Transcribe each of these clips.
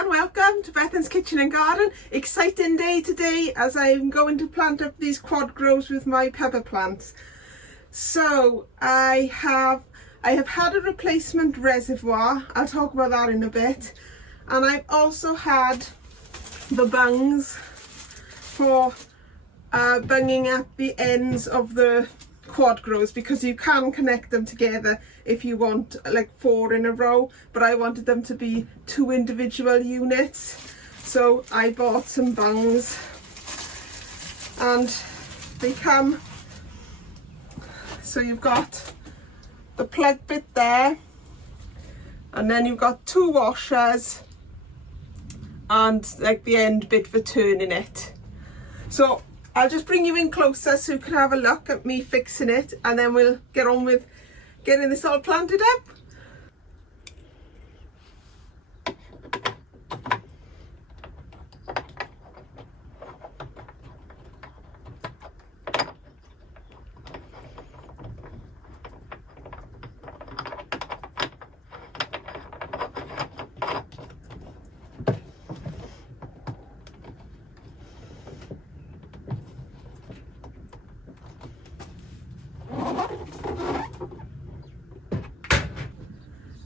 and welcome to Bethan's Kitchen and Garden. Exciting day today as I'm going to plant up these quad grows with my pepper plants. So I have had a replacement reservoir. I'll talk about that in a bit. And I've also had the bungs for bunging up the ends of the quad grows, because you can connect them together if you want like 4 in a row, but I wanted them to be 2 individual units, so I bought some bungs and they come, so you've got the plug bit there, and then you've got 2 washers and like the end bit for turning it. So I'll just bring you in closer so you can have a look at me fixing it, and then we'll get on with getting this all planted up.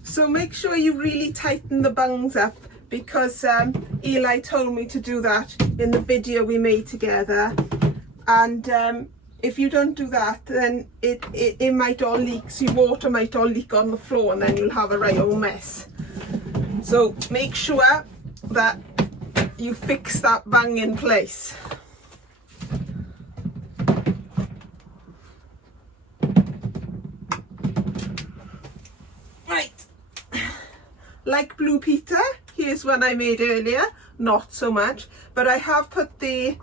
So make sure you really tighten the bungs up, because Eli told me to do that in the video we made together, and if you don't do that, then it might all leak, so your water might all leak on the floor and then you'll have a right old mess. So make sure that you fix that bung in place. Like Blue Peter, here's one I made earlier, not so much, but I have put the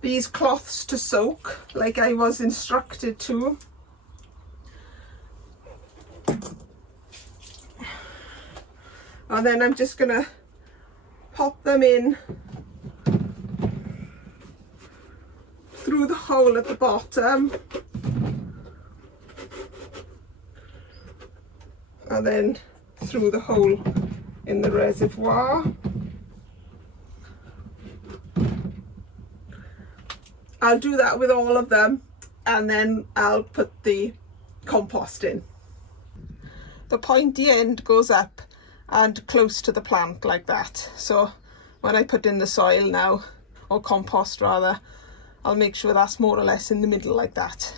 these cloths to soak like I was instructed to. And then I'm just gonna pop them in through the hole at the bottom, and then through the hole in the reservoir. I'll do that with all of them, and then I'll put the compost in. The pointy end goes up and close to the plant like that, so when I put in the soil now, or compost rather, I'll make sure that's more or less in the middle like that.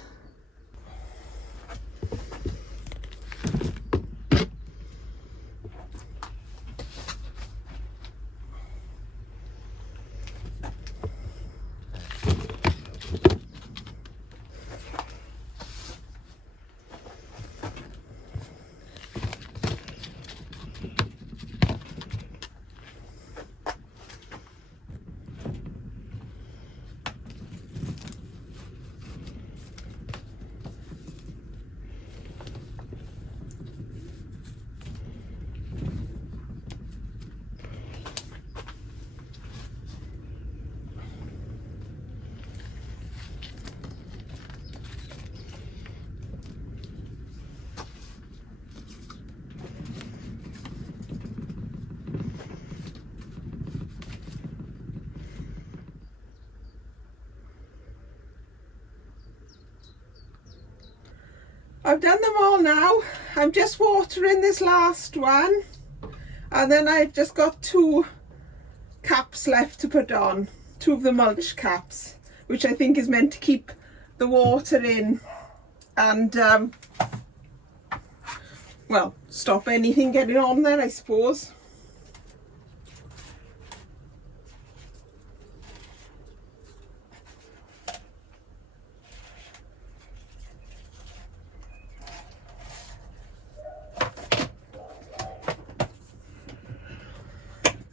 I've done them all now. I'm just watering this last one, and then I've just got 2 caps left to put on, 2 of the mulch caps, which I think is meant to keep the water in and well, stop anything getting on there, I suppose.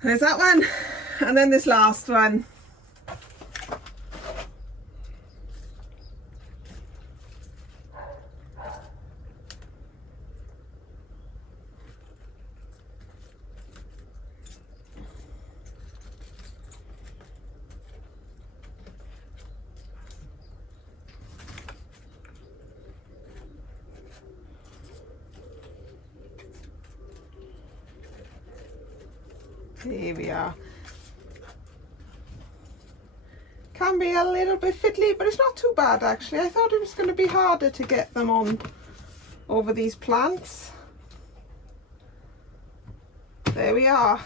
There's that one, and then this last one. There we are. Can be a little bit fiddly, but it's not too bad actually. I thought it was going to be harder to get them on over these plants. There we are.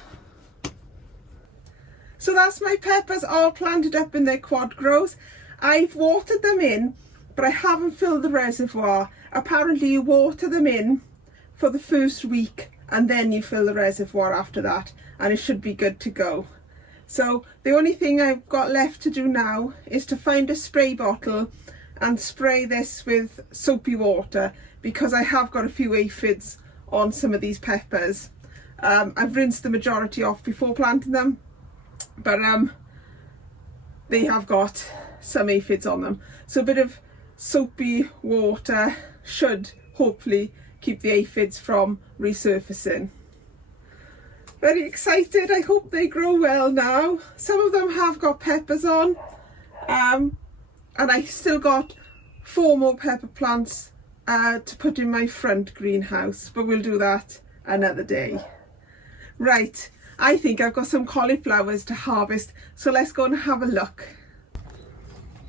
So that's my peppers all planted up in their quad grows. I've watered them in, but I haven't filled the reservoir. Apparently you water them in for the first week and then you fill the reservoir after that, and it should be good to go. So the only thing I've got left to do now is to find a spray bottle and spray this with soapy water, because I have got a few aphids on some of these peppers. I've rinsed the majority off before planting them, but they have got some aphids on them. So a bit of soapy water should hopefully keep the aphids from resurfacing. Very excited. I hope they grow well now. Some of them have got peppers on, and I still got 4 more pepper plants to put in my front greenhouse, but we'll do that another day. Right, I think I've got some cauliflowers to harvest, so let's go and have a look.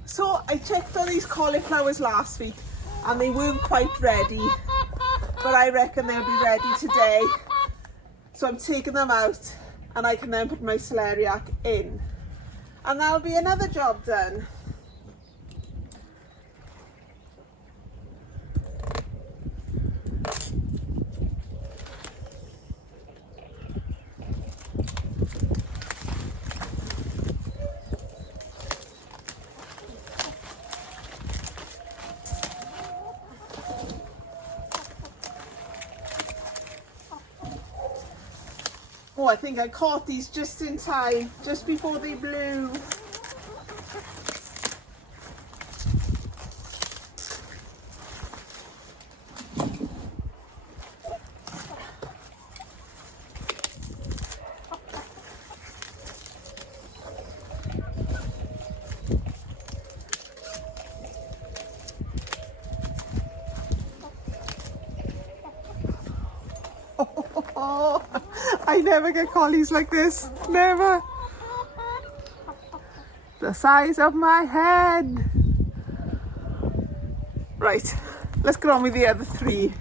So I checked on these cauliflowers last week and they weren't quite ready, but I reckon they'll be ready today. So I'm taking them out and I can then put my celeriac in, and that'll be another job done. Oh, I think I caught these just in time, just before they blew. Oh, I never get collies like this, never. The size of my head. Right, let's get on with the other 3.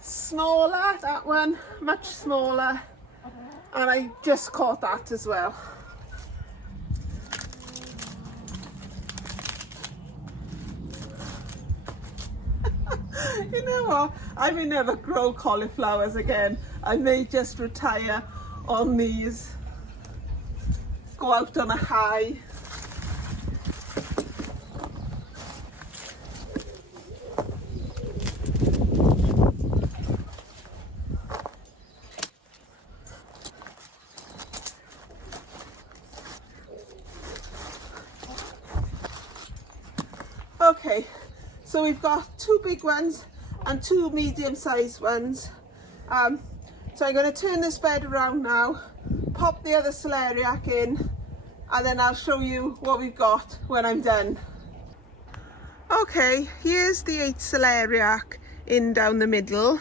Smaller, that one, much smaller, and I just caught that as well. You know what, I may never grow cauliflowers again. I may just retire on these, go out on a high. Okay, so we've got 2 big ones and 2 medium-sized ones. So I'm going to turn this bed around now, pop the other celeriac in, and then I'll show you what we've got when I'm done. Okay, here's the 8 celeriac in down the middle,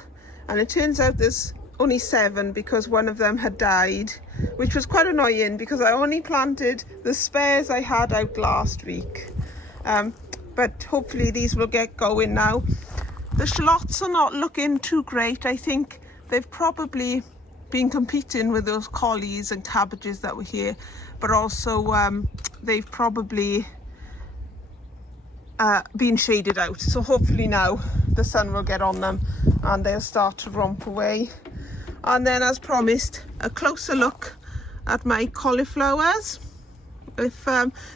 and it turns out there's only 7 because one of them had died, which was quite annoying because I only planted the spares I had out last week. But hopefully these will get going now. The shallots are not looking too great. I think they've probably been competing with those collies and cabbages that were here, but also they've probably been shaded out. So hopefully now the sun will get on them and they'll start to romp away. And then, as promised, a closer look at my cauliflowers. If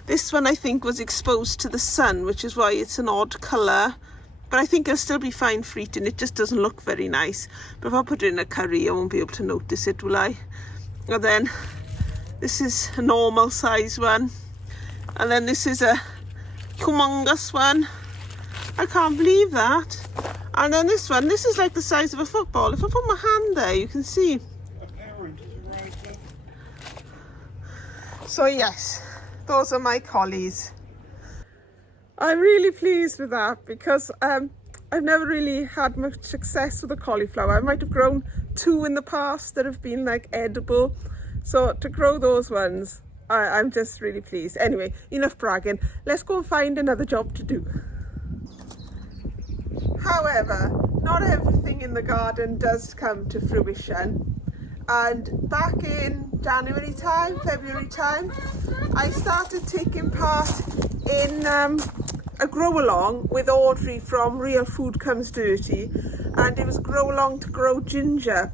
this one I think was exposed to the sun, which is why it's an odd colour, but I think it'll still be fine for eating. It just doesn't look very nice, but if I put it in a curry I won't be able to notice it, will I? And then this is a normal size one, and then this is a humongous one. I can't believe that. And then this one, this is like the size of a football. If I put my hand there, you can see. So yes, those are my collies. I'm really pleased with that because I've never really had much success with the cauliflower. I might have grown 2 in the past that have been like edible. So to grow those ones, I'm just really pleased. Anyway, enough bragging. Let's go and find another job to do. However, not everything in the garden does come to fruition. And back in January time, February time, I started taking part in a grow along with Audrey from Real Food Comes Dirty, and it was a grow along to grow ginger.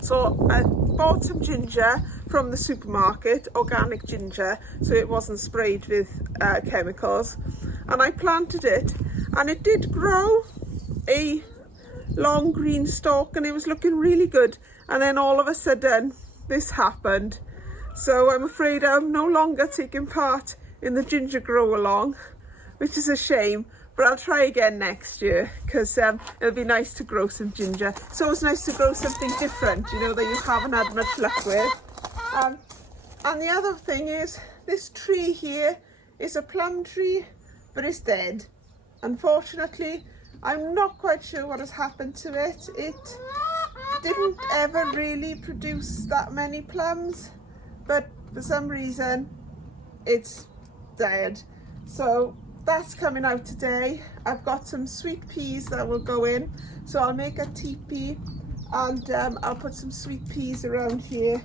So I bought some ginger from the supermarket, organic ginger, so it wasn't sprayed with chemicals, and I planted it, and it did grow a long green stalk and it was looking really good. And then all of a sudden this happened, so I'm afraid I'm no longer taking part in the ginger grow along, which is a shame, but I'll try again next year because it'll be nice to grow some ginger. It's always nice to grow something different, you know, that you haven't had much luck with. And the other thing is, this tree here is a plum tree, but it's dead. Unfortunately, I'm not quite sure what has happened to it. It didn't ever really produce that many plums, but for some reason it's dead. So that's coming out today. I've got some sweet peas that will go in, so I'll make a teepee, and I'll put some sweet peas around here,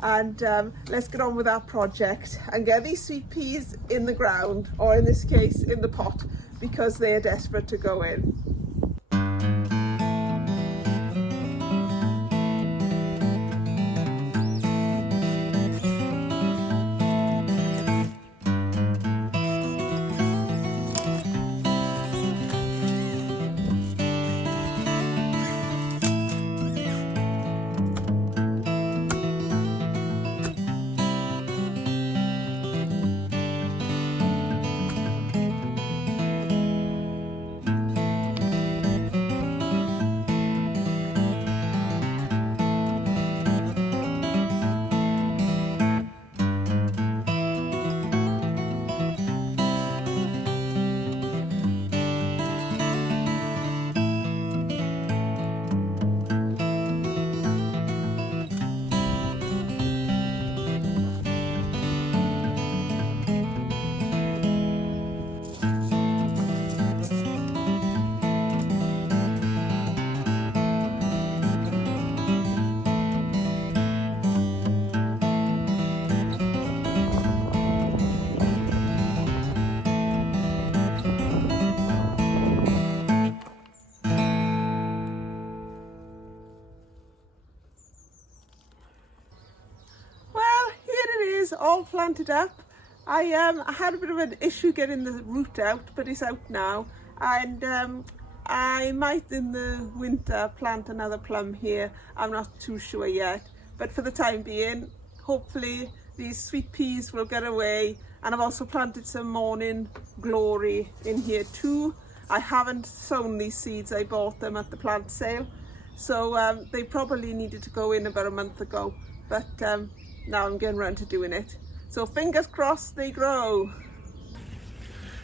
and let's get on with our project and get these sweet peas in the ground, or in this case in the pot, because they're desperate to go in. All planted up. I had a bit of an issue getting the root out, but it's out now, and I might in the winter plant another plum here. I'm not too sure yet, but for the time being, hopefully these sweet peas will get away. And I've also planted some Morning Glory in here too. I haven't sown these seeds, I bought them at the plant sale, so they probably needed to go in about a month ago, but now I'm getting around to doing it. So fingers crossed they grow.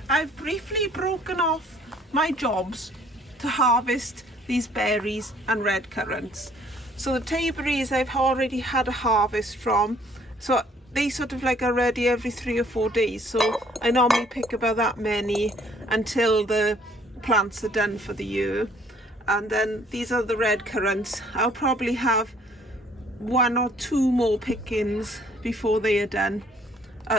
I've briefly broken off my jobs to harvest these berries and red currants. So the tayberries I've already had a harvest from, so they sort of like are ready every 3 or 4 days. So I normally pick about that many until the plants are done for the year. And then these are the red currants. I'll probably have 1 or 2 more pickings before they are done.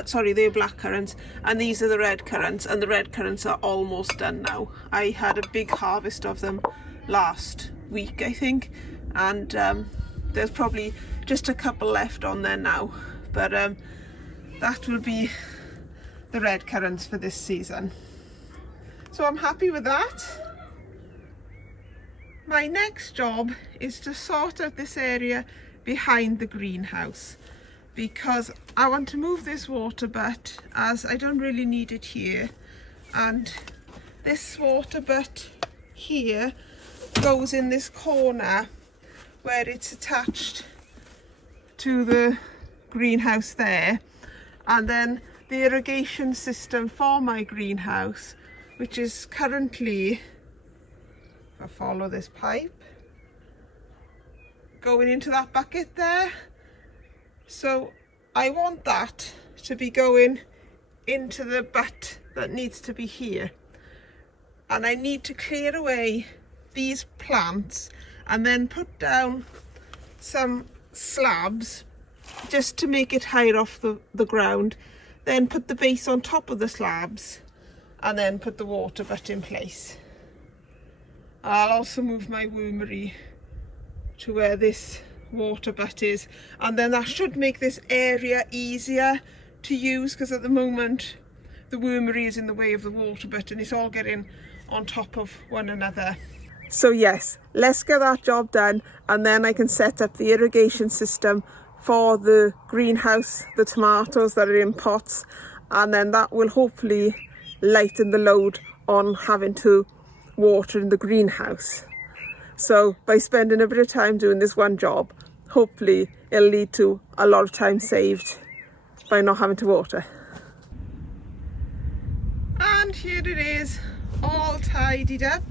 Sorry, they're black currants, and these are the red currants, and the red currants are almost done now. I had a big harvest of them last week, I think, and there's probably just a couple left on there now, but that will be the red currants for this season. So I'm happy with that. My next job is to sort out this area behind the greenhouse, because I want to move this water butt as I don't really need it here, and this water butt here goes in this corner where it's attached to the greenhouse there, and then the irrigation system for my greenhouse, which is currently, if I follow this pipe, going into that bucket there. So I want that to be going into the butt that needs to be here, and I need to clear away these plants and then put down some slabs just to make it higher off the ground, then put the base on top of the slabs, and then put the water butt in place. I'll also move my wormery to where this water butt is, and then that should make this area easier to use, because at the moment the wormery is in the way of the water butt and it's all getting on top of one another. So yes, let's get that job done, and then I can set up the irrigation system for the greenhouse, the tomatoes that are in pots, and then that will hopefully lighten the load on having to water in the greenhouse. So by spending a bit of time doing this one job, hopefully it'll lead to a lot of time saved by not having to water. And here it is, all tidied up.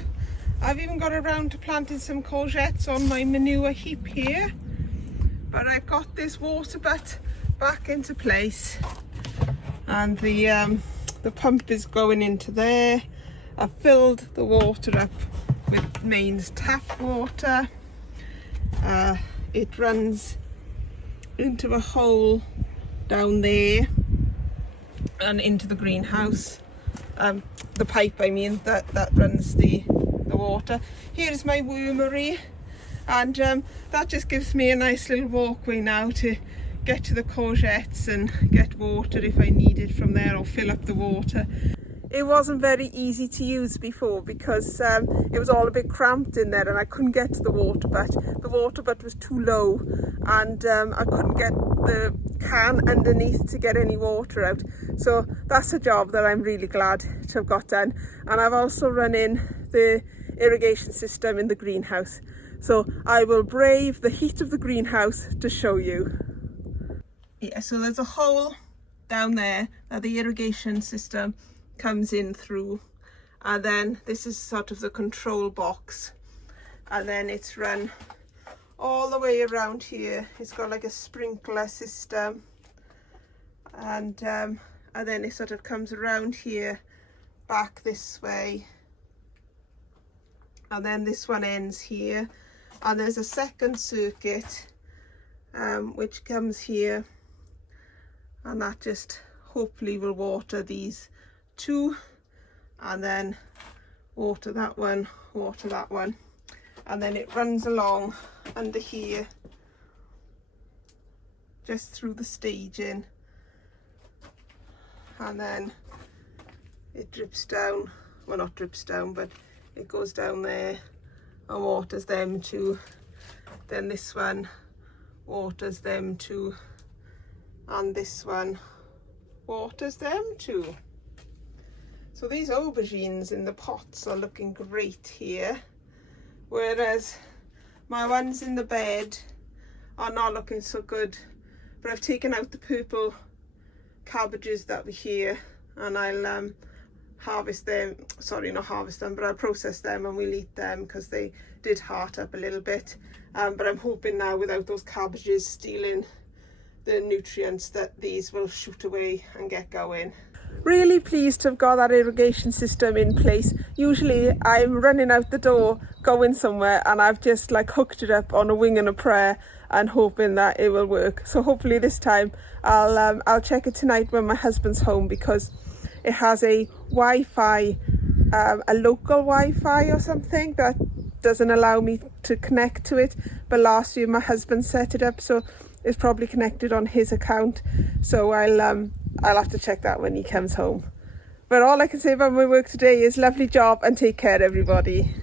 I've even got around to planting some courgettes on my manure heap here, but I've got this water butt back into place, and the pump is going into there. I've filled the water up with mains tap water. It runs into a hole down there and into the greenhouse. The pipe, I mean, that runs the water. Here is my wormery, and that just gives me a nice little walkway now to get to the courgettes and get water if I need it from there, or fill up the water. It wasn't very easy to use before because it was all a bit cramped in there and I couldn't get to the water butt. The water butt was too low, and I couldn't get the can underneath to get any water out. So that's a job that I'm really glad to have got done. And I've also run in the irrigation system in the greenhouse. So I will brave the heat of the greenhouse to show you. Yeah, so there's a hole down there that the irrigation system comes in through, and then this is sort of the control box, and then it's run all the way around here. It's got like a sprinkler system, and then it sort of comes around here back this way, and then this one ends here, and there's a second circuit which comes here, and that just hopefully will water these two, and then water that one, and then it runs along under here just through the staging, and then it drips down, well, not drips down, but it goes down there and waters them too. Then this one waters them too, and this one waters them too. So these aubergines in the pots are looking great here, whereas my ones in the bed are not looking so good. But I've taken out the purple cabbages that were here, and I'll harvest them, sorry, not harvest them, but I'll process them and we'll eat them because they did heart up a little bit. But I'm hoping now, without those cabbages stealing the nutrients, that these will shoot away and get going. Really pleased to have got that irrigation system in place. Usually I'm running out the door going somewhere, and I've just like hooked it up on a wing and a prayer and hoping that it will work. So hopefully this time I'll check it tonight when my husband's home, because it has a Wi-Fi, a local Wi-Fi or something that doesn't allow me to connect to it, but last year my husband set it up, so it's probably connected on his account. So I'll have to check that when he comes home. But all I can say about my work today is lovely job, and take care everybody.